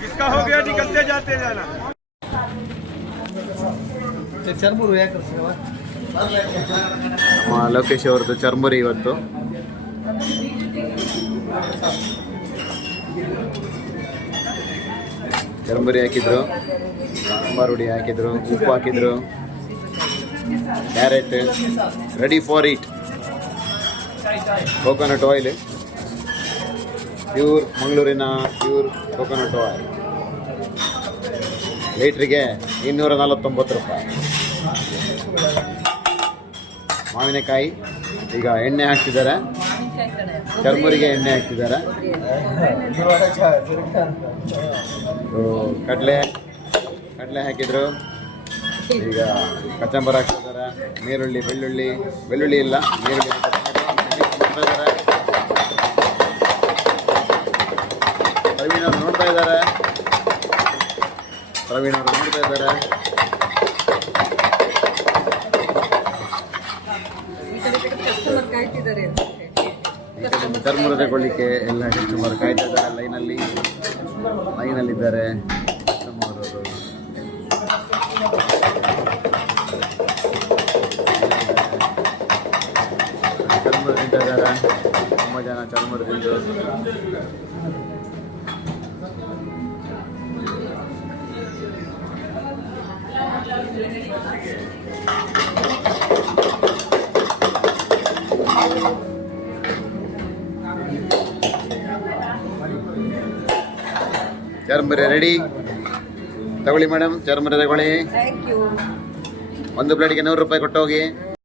किसका हो गया निकलते जाते जाना ಚರ್ಮುರು ಯಾಕೆ ಲೋಕೇಶ್ ಅವ್ರದ್ದು ಚರ್ಮುರಿ ಇವತ್ತು. ಚರ್ಮುರಿ ಹಾಕಿದ್ರು, ಸಾಂಬಾರು ಹುಡಿ ಹಾಕಿದ್ರು, ಉಪ್ಪು ಹಾಕಿದ್ರು, carrot, ready for it. Coconut oil, pure ಮಂಗಳೂರಿನ ಪ್ಯೂರ್ ಕೋಕೋನಟ್ ಆಯಿಲ್ ಲೀಟ್ರಿಗೆ 249 ರೂಪಾಯಿ. ಮಾವಿನಕಾಯಿ, ಈಗ ಎಣ್ಣೆ ಹಾಕ್ತಿದ್ದಾರೆ, ಚರ್ಮುರಿಗೆ ಎಣ್ಣೆ ಹಾಕ್ತಿದ್ದಾರೆ. ಕಡಲೆ ಹಾಕಿದ್ರು, ಈಗ ಕಚಂಬರ ಹಾಕ್ತಿದ್ದಾರೆ. ನೀರುಳ್ಳಿ, ಬೆಳ್ಳುಳ್ಳಿ ಇಲ್ಲ, ನೀರುಳ್ಳಿ ಹಾಕ್ತಿದ್ದಾರೆ. ಪ್ರವೀಣ್ ಅವರು ನೋಡ್ತಾ ಇದ್ದಾರೆ. ಚರ್ಮುರ ತಗೊಳ್ಳಿಕ್ಕೆ ಎಲ್ಲ ಕಸ್ಟಮರ್ ಕಾಯ್ತಾ ಇದ್ದಾರೆ. ಲೈನಲ್ಲಿದ್ದಾರೆ ಕಸ್ಟಮರ್ ಅವರು. ಚರ್ಮುರ ತಿಂತಾ ಇದ್ದಾರೆ, ತುಂಬ ಜನ ಚರ್ಮುರ ತಿಂದು. ಚರ್ಮುರಿ ರೆಡಿ, ತಗೊಳ್ಳಿ ಮೇಡಮ್, ಚರ್ಮುರಿ ತಗೊಳ್ಳಿ. ಒಂದು ಪ್ಲೇಟಿಗೆ 100 ರೂಪಾಯಿ ಕೊಟ್ಟು ಹೋಗಿ.